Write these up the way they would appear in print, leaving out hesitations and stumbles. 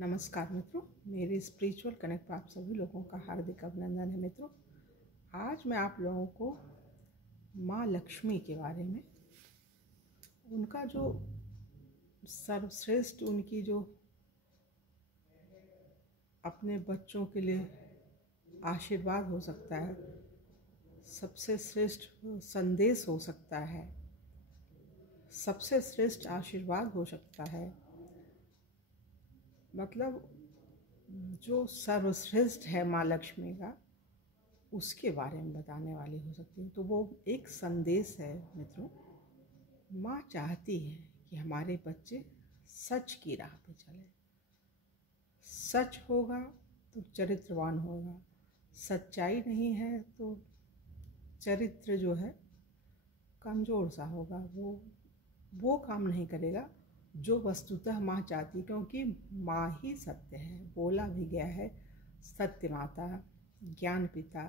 नमस्कार मित्रों, मेरे स्पिरिचुअल कनेक्ट पर आप सभी लोगों का हार्दिक अभिनंदन है। मित्रों, आज मैं आप लोगों को माँ लक्ष्मी के बारे में, उनका जो सर्वश्रेष्ठ, उनकी जो अपने बच्चों के लिए आशीर्वाद हो सकता है, सबसे श्रेष्ठ संदेश हो सकता है, सबसे श्रेष्ठ आशीर्वाद हो सकता है, मतलब जो सर्वश्रेष्ठ है माँ लक्ष्मी का, उसके बारे में बताने वाली हो सकती है। तो वो एक संदेश है मित्रों। माँ चाहती है कि हमारे बच्चे सच की राह पे चले। सच होगा तो चरित्रवान होगा, सच्चाई नहीं है तो चरित्र जो है कमज़ोर सा होगा, वो काम नहीं करेगा जो वस्तुतः माँ चाहती, क्योंकि माँ ही सत्य है। बोला भी गया है, सत्य माता, ज्ञान पिता,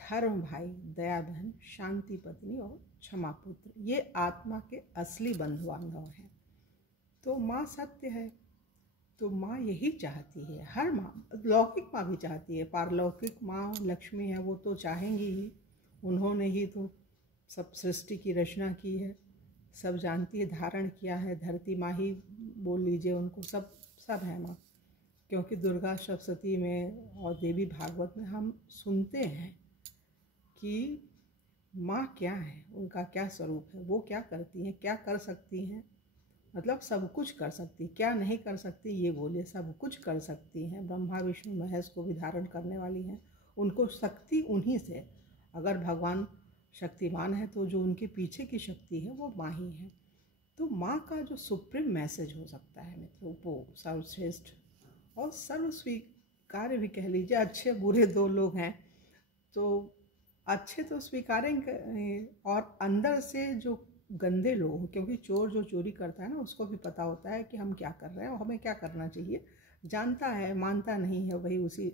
धर्म भाई, दया बहन, शांति पत्नी और क्षमा पुत्र, ये आत्मा के असली बंधु बांधव हैं। तो माँ सत्य है, तो माँ यही चाहती है। हर माँ, लौकिक माँ भी चाहती है, पारलौकिक माँ लक्ष्मी है, वो तो चाहेंगी ही। उन्होंने ही तो सब सृष्टि की रचना की है, सब जानती है, धारण किया है। धरती माँ ही बोल लीजिए उनको, सब है माँ। क्योंकि दुर्गा सप्तशती में और देवी भागवत में हम सुनते हैं कि माँ क्या है, उनका क्या स्वरूप है, वो क्या करती हैं, क्या कर सकती हैं। मतलब सब कुछ कर सकती, क्या नहीं कर सकती ये बोलिए, सब कुछ कर सकती हैं। ब्रह्मा विष्णु महेश को भी धारण करने वाली हैं। उनको शक्ति उन्हीं से, अगर भगवान शक्तिमान है तो जो उनके पीछे की शक्ति है वो माँ ही है। तो माँ का जो सुप्रीम मैसेज हो सकता है मित्रों, वो सर्वश्रेष्ठ और सर्वस्वीकार्य भी कह लीजिए। अच्छे बुरे दो लोग हैं, तो अच्छे तो स्वीकारेंगे, और अंदर से जो गंदे लोग, क्योंकि चोर जो चोरी करता है ना, उसको भी पता होता है कि हम क्या कर रहे हैं और हमें क्या करना चाहिए। जानता है, मानता नहीं है, वही उसी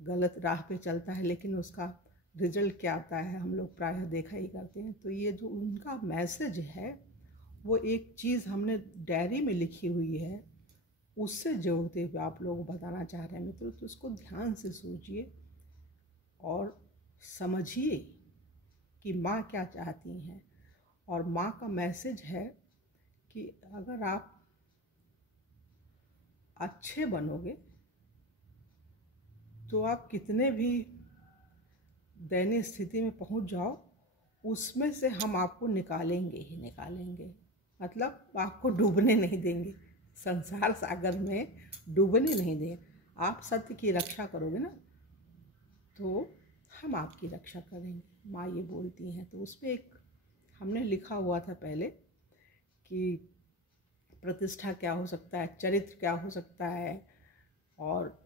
गलत राह पे चलता है, लेकिन उसका रिजल्ट क्या आता है हम लोग प्रायः देखा ही करते हैं। तो ये जो उनका मैसेज है, वो एक चीज़ हमने डायरी में लिखी हुई है, उससे जोड़ते हुए आप लोगों को बताना चाह रहे हैं मित्रों। तो उसको ध्यान से सोचिए और समझिए कि माँ क्या चाहती हैं। और माँ का मैसेज है कि अगर आप अच्छे बनोगे तो आप कितने भी दयनीय स्थिति में पहुँच जाओ, उसमें से हम आपको निकालेंगे ही निकालेंगे। मतलब आपको डूबने नहीं देंगे, संसार सागर में डूबने नहीं देंगे। आप सत्य की रक्षा करोगे ना, तो हम आपकी रक्षा करेंगे, माँ ये बोलती हैं। तो उस पर एक हमने लिखा हुआ था पहले कि प्रतिष्ठा क्या हो सकता है, चरित्र क्या हो सकता है, और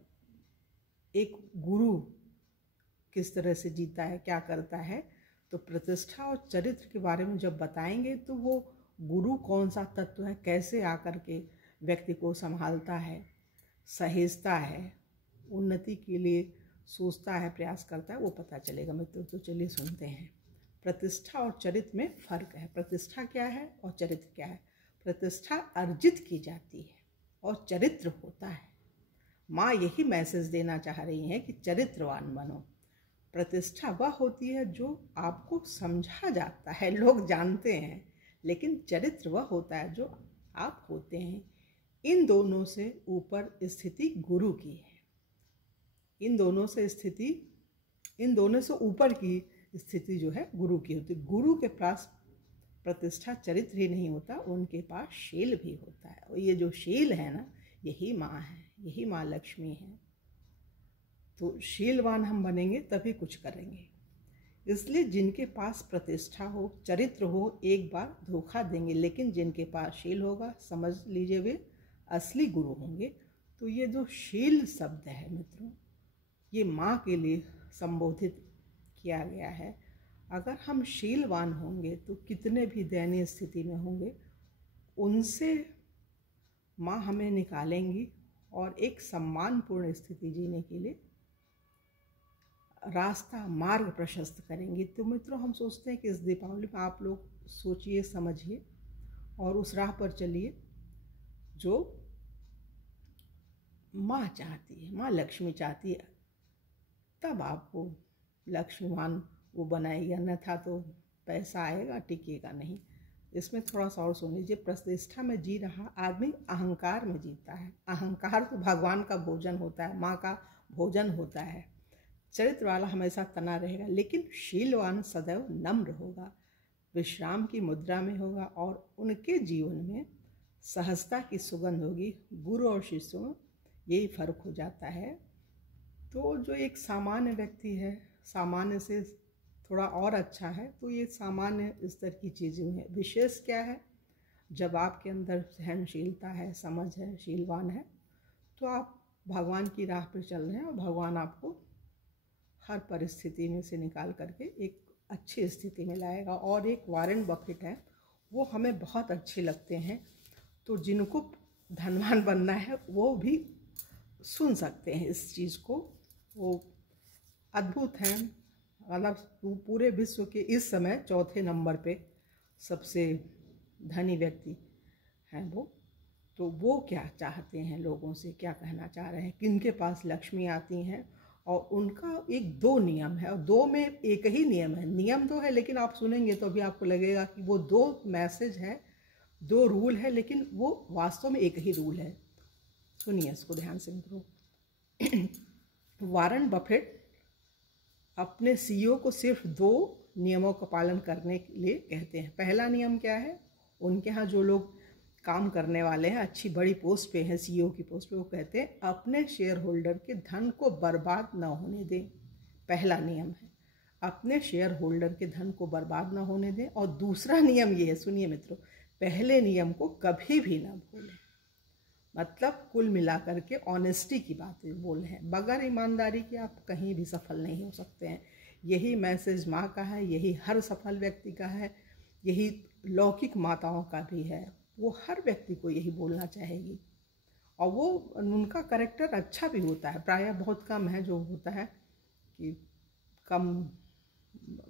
एक गुरु किस तरह से जीता है, क्या करता है। तो प्रतिष्ठा और चरित्र के बारे में जब बताएंगे तो वो गुरु कौन सा तत्व है, कैसे आकर के व्यक्ति को संभालता है, सहेजता है, उन्नति के लिए सोचता है, प्रयास करता है, वो पता चलेगा मित्रों। तो चलिए सुनते हैं। प्रतिष्ठा और चरित्र में फर्क है। प्रतिष्ठा क्या है और चरित्र क्या है। प्रतिष्ठा अर्जित की जाती है और चरित्र होता है। माँ यही मैसेज देना चाह रही हैं कि चरित्रवान बनो। प्रतिष्ठा वह होती है जो आपको समझा जाता है, लोग जानते हैं, लेकिन चरित्र वह होता है जो आप होते हैं। इन दोनों से ऊपर स्थिति गुरु की है। इन दोनों से ऊपर की स्थिति जो है गुरु की होती है। गुरु के पास प्रतिष्ठा चरित्र ही नहीं होता, उनके पास शील भी होता है। और ये जो शील है ना, यही माँ है, यही माँ लक्ष्मी है। तो शीलवान हम बनेंगे तभी कुछ करेंगे। इसलिए जिनके पास प्रतिष्ठा हो, चरित्र हो, एक बार धोखा देंगे, लेकिन जिनके पास शील होगा, समझ लीजिए वे असली गुरु होंगे। तो ये जो शील शब्द है मित्रों, ये माँ के लिए संबोधित किया गया है। अगर हम शीलवान होंगे तो कितने भी दयनीय स्थिति में होंगे, उनसे माँ हमें निकालेंगी और एक सम्मानपूर्ण स्थिति जीने के लिए रास्ता, मार्ग प्रशस्त करेंगी। तो मित्रों, हम सोचते हैं कि इस दीपावली में आप लोग सोचिए, समझिए और उस राह पर चलिए जो माँ चाहती है, माँ लक्ष्मी चाहती है, तब आपको लक्ष्मीवान वो बनाएगी, अन्यथा तो पैसा आएगा टिकेगा नहीं। इसमें थोड़ा सा और सुन लीजिए। प्रतिष्ठा में जी रहा आदमी अहंकार में जीता है। अहंकार तो भगवान का भोजन होता है, माँ का भोजन होता है। चरित्र वाला हमेशा तना रहेगा, लेकिन शीलवान सदैव नम्र होगा, विश्राम की मुद्रा में होगा और उनके जीवन में सहजता की सुगंध होगी। गुरु और शिष्यों में यही फर्क हो जाता है। तो जो एक सामान्य व्यक्ति है, सामान्य से थोड़ा और अच्छा है, तो ये सामान्य स्तर की चीज़ें हैं। विशेष क्या है? जब आपके अंदर सहनशीलता है, समझ है, शीलवान है, तो आप भगवान की राह पर चल रहे हैं और भगवान आपको हर परिस्थिति में से निकाल करके एक अच्छी स्थिति में लाएगा। और एक वॉरेन बफेट है, वो हमें बहुत अच्छे लगते हैं, तो जिनको धनवान बनना है वो भी सुन सकते हैं इस चीज़ को। वो अद्भुत हैं, मतलब पूरे विश्व के इस समय चौथे नंबर पे सबसे धनी व्यक्ति हैं वो। तो वो क्या चाहते हैं, लोगों से क्या कहना चाह रहे हैं, किनके पास लक्ष्मी आती हैं, और उनका एक दो नियम है, और दो में एक ही नियम है। नियम दो है, लेकिन आप सुनेंगे तो अभी आपको लगेगा कि वो दो मैसेज है, दो रूल है, लेकिन वो वास्तव में एक ही रूल है। सुनिए इसको ध्यान से मित्रों। वॉरेन बफेट अपने सीईओ को सिर्फ दो नियमों का पालन करने के लिए कहते हैं। पहला नियम क्या है? उनके यहाँ जो लोग काम करने वाले हैं, अच्छी बड़ी पोस्ट पे हैं, सीईओ की पोस्ट पे, वो कहते हैं अपने शेयर होल्डर के धन को बर्बाद न होने दें। पहला नियम है, अपने शेयर होल्डर के धन को बर्बाद न होने दें। और दूसरा नियम ये है, सुनिए मित्रों, पहले नियम को कभी भी ना भूलें। मतलब कुल मिलाकर के ऑनेस्टी की बातें बोल रहे हैं। बगैर ईमानदारी के आप कहीं भी सफल नहीं हो सकते हैं। यही मैसेज माँ का है, यही हर सफल व्यक्ति का है, यही लौकिक माताओं का भी है। वो हर व्यक्ति को यही बोलना चाहेगी, और वो उनका करेक्टर अच्छा भी होता है। प्रायः बहुत कम है जो होता है कि कम,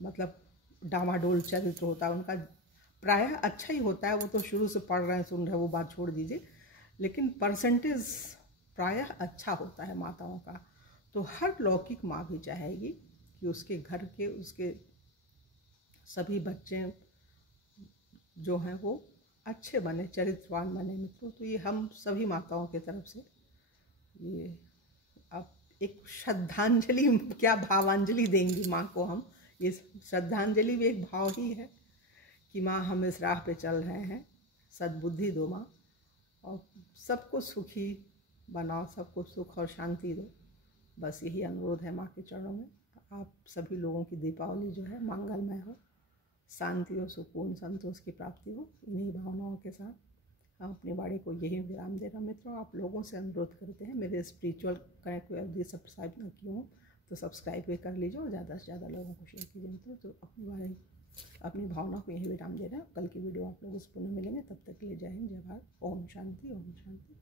मतलब डामाडोल चरित्र होता है उनका, प्रायः अच्छा ही होता है। वो तो शुरू से पढ़ रहे हैं, सुन रहे हैं, वो बात छोड़ दीजिए, लेकिन परसेंटेज प्रायः अच्छा होता है माताओं का। तो हर लौकिक माँ भी चाहेगी कि उसके घर के, उसके सभी बच्चे जो हैं वो अच्छे बने, चरित्रवान बने मित्रों। तो ये हम सभी माताओं की तरफ से ये अब एक श्रद्धांजलि, क्या भावांजलि देंगी माँ को हम। ये श्रद्धांजलि भी एक भाव ही है कि माँ हम इस राह पे चल रहे हैं, सद्बुद्धि दो माँ, और सबको सुखी बनाओ, सबको सुख और शांति दो। बस यही अनुरोध है माँ के चरणों में। आप सभी लोगों की दीपावली जो है मंगलमय हो, शांति और सुकून संतोष की प्राप्ति हो। इन्हीं भावनाओं के साथ हम अपनी वाणी को यही विराम दे रहे हैं मित्रों। आप लोगों से अनुरोध करते हैं, मेरे स्पिरिचुअल कनेक्ट को यदि सब्सक्राइब न किए हों तो सब्सक्राइब भी कर लीजिए और ज़्यादा से ज़्यादा लोगों को शेयर कीजिए मित्रों। तो अपनी वाणी, अपनी भावना को यही विराम दे रहे हैं। कल की वीडियो आप लोगों से पुनः मिलेंगे, तब तक के लिए जय हिंद, जय भारत, ओम शांति, ओम शांति।